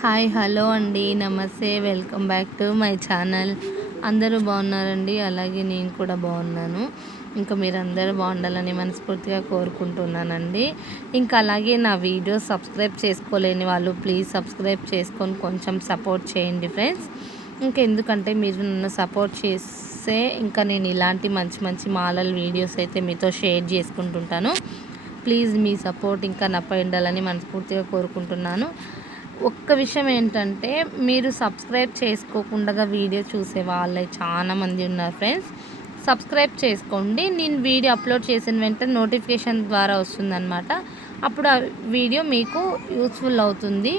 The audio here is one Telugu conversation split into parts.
హాయ్ హలో అండి, నమస్తే, welcome back to my channel. అందరూ బాగున్నారండి, అలాగే నేను కూడా బాగున్నాను. ఇంకా మీరందరూ బాగుండాలని మనస్ఫూర్తిగా కోరుకుంటున్నానండి. ఇంకా అలాగే నా వీడియో సబ్స్క్రైబ్ చేసుకోలేని వాళ్ళు ప్లీజ్ సబ్స్క్రైబ్ చేసుకొని కొంచెం సపోర్ట్ చేయండి ఫ్రెండ్స్. ఇంకెందుకంటే మీరు నన్ను సపోర్ట్ చేస్తే ఇంకా నేను ఇలాంటి మంచి మంచి మాలల వీడియోస్ అయితే మీతో షేర్ చేసుకుంటుంటాను. ప్లీజ్ మీ సపోర్ట్ ఇంకా నాపై ఉండాలని మనస్ఫూర్తిగా కోరుకుంటున్నాను. ఒక్క విషయం ఏంటంటే, మీరు సబ్స్క్రైబ్ చేసుకోకుండా వీడియో చూసే వాళ్ళే చాలామంది ఉన్నారు ఫ్రెండ్స్. సబ్స్క్రైబ్ చేసుకోండి. నేను వీడియో అప్లోడ్ చేసిన వెంటనే నోటిఫికేషన్ ద్వారా వస్తుందన్నమాట. అప్పుడు ఆ వీడియో మీకు యూస్ఫుల్ అవుతుంది.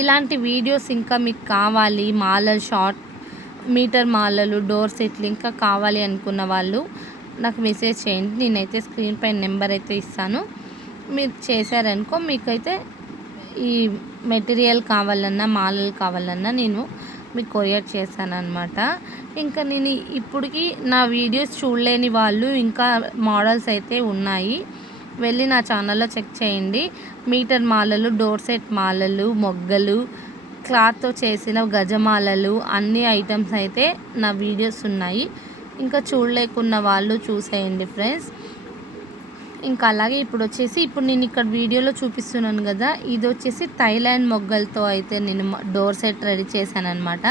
ఇలాంటి వీడియోస్ ఇంకా మీకు కావాలి, మాలలు, షార్ట్ మీటర్ మాలలు, డోర్ సెట్లు ఇంకా కావాలి అనుకున్న వాళ్ళు నాకు మెసేజ్ చేయండి. నేనైతే స్క్రీన్ పైన నెంబర్ అయితే ఇస్తాను. మీరు చేశారనుకో మీకైతే ఈ మెటీరియల్ కావాలన్నా, మాలలు కావాలన్నా నేను మీకు కొరియర్ చేశానన్నమాట. ఇంకా నేను ఇప్పటికి నా వీడియోస్ చూడలేని వాళ్ళు ఇంకా మోడల్స్ అయితే ఉన్నాయి, వెళ్ళి నా ఛానల్లో చెక్ చేయండి. మీటర్ మాలలు, డోర్ సెట్ మాలలు, మొగ్గలు, క్లాత్తో చేసిన గజమాలలు, అన్ని ఐటమ్స్ అయితే నా వీడియోస్ ఉన్నాయి. ఇంకా చూడలేకున్న వాళ్ళు చూసేయండి ఫ్రెండ్స్. ఇంకా అలాగే ఇప్పుడు నేను ఇక్కడ వీడియోలో చూపిస్తున్నాను కదా, ఇది వచ్చేసి థాయిలాండ్ మొగ్గలతో అయితే నేను డోర్ సెట్ రెడీ చేశాను అనమాట.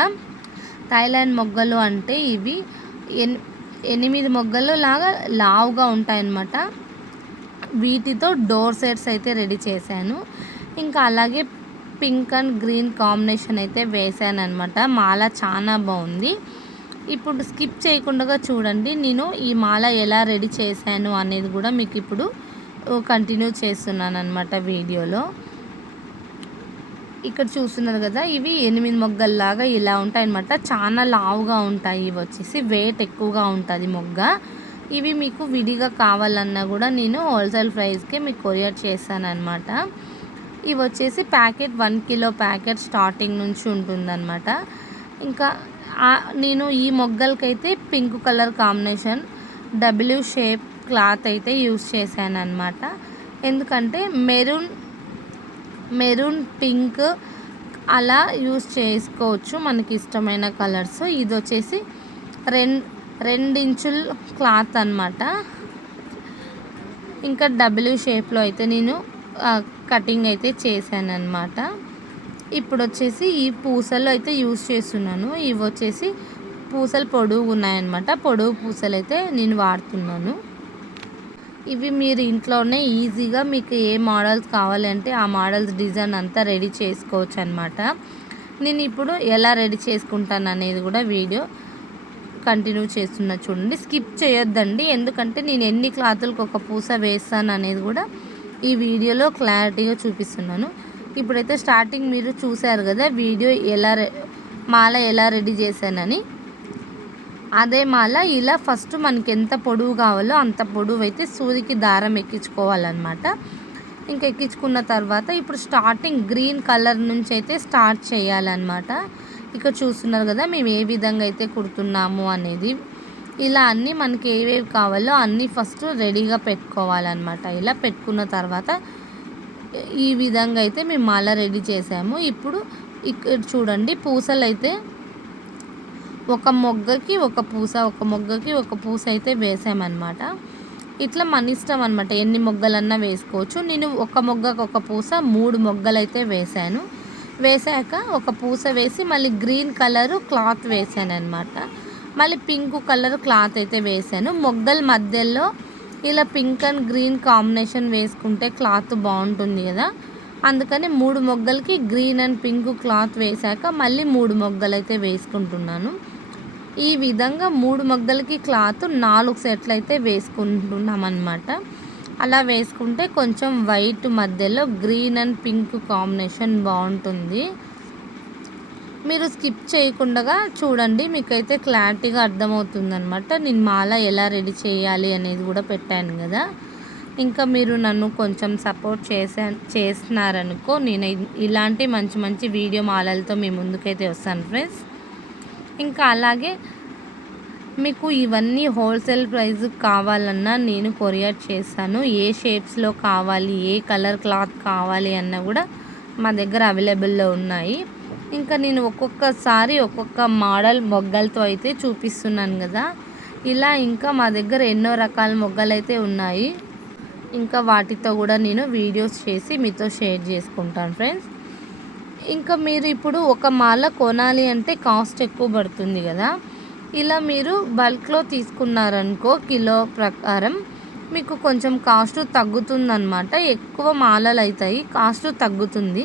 థాయిలాండ్ మొగ్గలు అంటే ఇవి 8 మొగ్గలు లాగా లావుగా ఉంటాయన్నమాట. వీటితో డోర్ సెట్స్ అయితే రెడీ చేశాను. ఇంకా అలాగే పింక్ అండ్ గ్రీన్ కాంబినేషన్ అయితే వేసాను అనమాట. మాల చాలా బాగుంది. ఇప్పుడు స్కిప్ చేయకుండా చూడండి, నేను ఈ మాల ఎలా రెడీ చేశాను అనేది కూడా మీకు ఇప్పుడు కంటిన్యూ చేస్తున్నాను అనమాట వీడియోలో. ఇక్కడ చూస్తున్నారు కదా, ఇవి 8 మొగ్గల్లాగా ఇలా ఉంటాయన్నమాట. చాలా లావుగా ఉంటాయి. ఇవి వచ్చేసి వెయిట్ ఎక్కువగా ఉంటుంది మొగ్గ. ఇవి మీకు విడిగా కావాలన్నా కూడా నేను హోల్సేల్ ప్రైస్కే మీకు కొరియర్ చేస్తాను అనమాట. ఇవి వచ్చేసి ప్యాకెట్ 1 కిలో ప్యాకెట్ స్టార్టింగ్ నుంచి ఉంటుందన్నమాట. ఇంకా నేను ఈ మొగ్గలకైతే pink colour combination W shape cloth అయితే యూస్ చేశాను అనమాట. ఎందుకంటే మెరూన్ పింక్ అలా యూస్ చేసుకోవచ్చు మనకి ఇష్టమైన కలర్స్. ఇది వచ్చేసి 2 ఇంచుల క్లాత్ అనమాట. ఇంకా డబ్ల్యూ షేప్లో అయితే నేను కటింగ్ అయితే చేశాను అనమాట. ఇప్పుడు వచ్చేసి ఈ పూసలు అయితే యూస్ చేస్తున్నాను. ఇవి వచ్చేసి పూసలు పొడవు ఉన్నాయన్నమాట. పొడవు పూసలు అయితే నేను వాడుతున్నాను. ఇవి మీరు ఇంట్లోనే ఈజీగా మీకు ఏ మోడల్స్ కావాలంటే ఆ మోడల్స్ డిజైన్ అంతా రెడీ చేసుకోవచ్చు అనమాట. నేను ఇప్పుడు ఎలా రెడీ చేసుకుంటాను అనేది కూడా వీడియో కంటిన్యూ చేస్తున్నా చూడండి, స్కిప్ చేయొద్దండి. ఎందుకంటే నేను ఎన్ని క్లాతులకు ఒక పూస వేస్తాను అనేది కూడా ఈ వీడియోలో క్లారిటీగా చూపిస్తున్నాను. ఇప్పుడైతే స్టార్టింగ్ మీరు చూశారు కదా వీడియో మాల ఎలా రెడీ చేశానని. అదే మాల ఇలా ఫస్ట్ మనకి ఎంత పొడవు కావాలో అంత పొడవు అయితే సూదికి దారం ఎక్కించుకోవాలన్నమాట. ఇంకా ఎక్కించుకున్న తర్వాత ఇప్పుడు స్టార్టింగ్ గ్రీన్ కలర్ నుంచి అయితే స్టార్ట్ చేయాలన్నమాట. ఇక్కడ చూస్తున్నారు కదా మేము ఏ విధంగా అయితే కుడుతున్నాము అనేది. ఇలా అన్నీ మనకి ఏవేవి కావాలో అన్నీ ఫస్ట్ రెడీగా పెట్టుకోవాలన్నమాట. ఇలా పెట్టుకున్న తర్వాత ఈ విధంగా అయితే మేము మాల రెడీ చేసాము. ఇప్పుడు ఇక్కడ చూడండి, పూసలు అయితే ఒక మొగ్గకి ఒక పూస, ఒక మొగ్గకి ఒక పూస అయితే వేసామన్నమాట. ఇట్లా మన ఇష్టం అనమాట, ఎన్ని మొగ్గలన్నా వేసుకోవచ్చు. నేను ఒక మొగ్గకు ఒక పూస 3 మొగ్గలు అయితే వేసాను. వేసాక ఒక పూస వేసి మళ్ళీ గ్రీన్ కలరు క్లాత్ వేసాను అనమాట. మళ్ళీ పింక్ కలర్ క్లాత్ అయితే వేసాను. మొగ్గల మధ్యలో ఇలా పింక్ అండ్ గ్రీన్ కాంబినేషన్ వేసుకుంటే క్లాత్ బాగుంటుంది కదా, అందుకని 3 మొగ్గలకి గ్రీన్ అండ్ పింక్ క్లాత్ వేశాక మళ్ళీ 3 మొగ్గలు అయితే వేసుకుంటున్నాను. ఈ విధంగా 3 మొగ్గలకి క్లాత్ 4 సెట్లు అయితే వేసుకుంటున్నాం అన్నమాట. అలా వేసుకుంటే కొంచెం వైట్ మధ్యలో గ్రీన్ అండ్ పింక్ కాంబినేషన్ బాగుంటుంది. మీరు స్కిప్ చేయకుండా చూడండి, మీకైతే క్లారిటీగా అర్థమవుతుందనమాట. నేను మాల ఎలా రెడీ చేయాలి అనేది కూడా పెట్టాను కదా. ఇంకా మీరు నన్ను కొంచెం సపోర్ట్ చేస్తున్నారనుకో నేను ఇలాంటి మంచి మంచి వీడియో మాలలతో మీ ముందుకైతే వస్తాను ఫ్రెండ్స్. ఇంకా అలాగే మీకు ఇవన్నీ హోల్సేల్ ప్రైస్ కావాలన్నా నేను కొరియర్ చేస్తాను. ఏ షేప్స్లో కావాలి, ఏ కలర్ క్లాత్ కావాలి అన్నా కూడా మా దగ్గర అవైలబుల్లో ఉన్నాయి. ఇంకా నేను ఒక్కొక్కసారి ఒక్కొక్క మోడల్ మొగ్గలతో అయితే చూపిస్తున్నాను కదా. ఇలా ఇంకా మా దగ్గర ఎన్నో రకాల మొగ్గలు అయితే ఉన్నాయి. ఇంకా వాటితో కూడా నేను వీడియోస్ చేసి మీతో షేర్ చేసుకుంటాను ఫ్రెండ్స్. ఇంకా మీరు ఇప్పుడు ఒక మాల కొనాలి అంటే కాస్ట్ ఎక్కువ పడుతుంది కదా. ఇలా మీరు బల్క్లో తీసుకున్నారనుకో కిలో ప్రకారం మీకు కొంచెం కాస్ట్ తగ్గుతుందన్నమాట. ఎక్కువ మాలలు అవుతాయి, కాస్ట్ తగ్గుతుంది.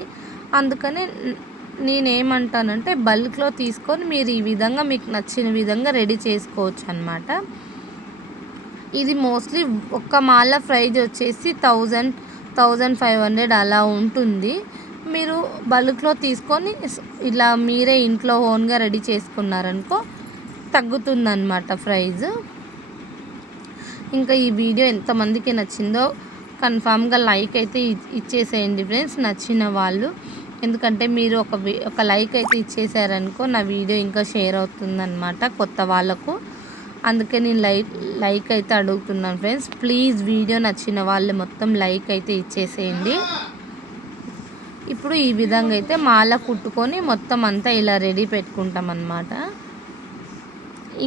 అందుకని నేనేమంటానంటే బల్క్లో తీసుకొని మీరు ఈ విధంగా మీకు నచ్చిన విధంగా రెడీ చేసుకోవచ్చు అన్నమాట. ఇది మోస్ట్లీ ఒక్క మాల ప్రైజ్ వచ్చేసి 1500 అలా ఉంటుంది. మీరు బల్క్లో తీసుకొని ఇలా మీరే ఇంట్లో ఓన్గా రెడీ చేసుకున్నారనుకో తగ్గుతుందన్నమాట ప్రైజ్. ఇంకా ఈ వీడియో ఎంతమందికి నచ్చిందో కన్ఫామ్గా లైక్ అయితే ఇచ్చేసేయండి ఫ్రెండ్స్, నచ్చిన వాళ్ళు. ఎందుకంటే మీరు ఒక లైక్ అయితే ఇచ్చేసారనుకో నా వీడియో ఇంకా షేర్ అవుతుందన్నమాట కొత్త వాళ్ళకు. అందుకే నేను లైక్ అయితే అడుగుతున్నాను ఫ్రెండ్స్. ప్లీజ్ వీడియో నచ్చిన వాళ్ళు మొత్తం లైక్ అయితే ఇచ్చేసేయండి. ఇప్పుడు ఈ విధంగా అయితే మాల కుట్టుకొని మొత్తం అంతా ఇలా రెడీ పెట్టుకుంటాం అన్నమాట.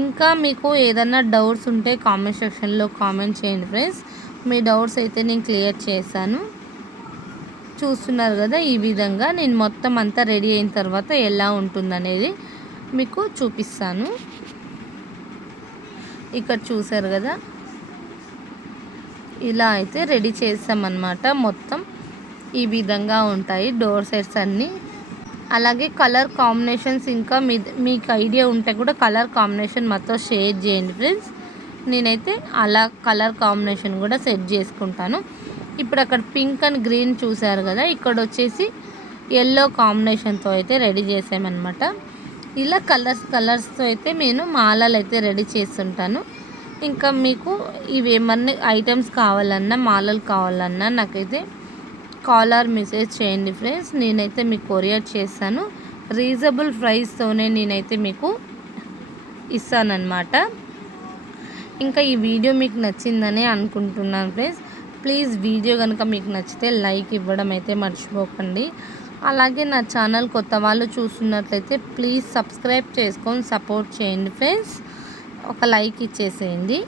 ఇంకా మీకు ఏదైనా డౌట్స్ ఉంటే కామెంట్ సెక్షన్లో కామెంట్ చేయండి ఫ్రెండ్స్. మీ డౌట్స్ అయితే నేను క్లియర్ చేశాను. చూస్తున్నారు కదా, ఈ విధంగా నేను మొత్తం అంతా రెడీ అయిన తర్వాత ఎలా ఉంటుందనేది మీకు చూపిస్తాను. ఇక్కడ చూసారు కదా, ఇలా అయితే రెడీ చేసామన్నమాట. మొత్తం ఈ విధంగా ఉంటాయి డోర్ సెట్స్ అన్నీ. అలాగే కలర్ కాంబినేషన్స్ ఇంకా మీకు ఐడియా ఉంటే కూడా కలర్ కాంబినేషన్ మాతో షేర్ చేయండి ఫ్రెండ్స్. నేనైతే అలా కలర్ కాంబినేషన్ కూడా సెట్ చేసుకుంటాను. ఇప్పుడు అక్కడ పింక్ అండ్ గ్రీన్ చూసారు కదా, ఇక్కడ వచ్చేసి ఎల్లో కాంబినేషన్తో అయితే రెడీ చేసామన్నమాట. ఇలా కలర్స్తో అయితే నేను మాలలు అయితే రెడీ చేస్తుంటాను. ఇంకా మీకు ఇవేమన్నా ఐటమ్స్ కావాలన్నా మాలలు కావాలన్నా నాకైతే కాల్ ఆర్ మెసేజ్ చేయండి ఫ్రెండ్స్. నేనైతే మీకు కొరియర్ చేస్తాను. రీజనబుల్ ప్రైస్తోనే నేనైతే మీకు ఇస్తానన్నమాట. ఇంకా ఈ వీడియో మీకు నచ్చిందని అనుకుంటున్నాను ఫ్రెండ్స్. ప్లీజ్ వీడియో కనుక మీకు నచ్చితే లైక్ ఇవ్వడం అయితే మర్చిపోకండి. అలాగే నా ఛానల్ కొత్త వాళ్ళు చూస్తున్నట్లయితే ప్లీజ్ సబ్స్క్రైబ్ చేసుకొని సపోర్ట్ చేయండి ఫ్రెండ్స్. ఒక లైక్ ఇచ్చేసేయండి.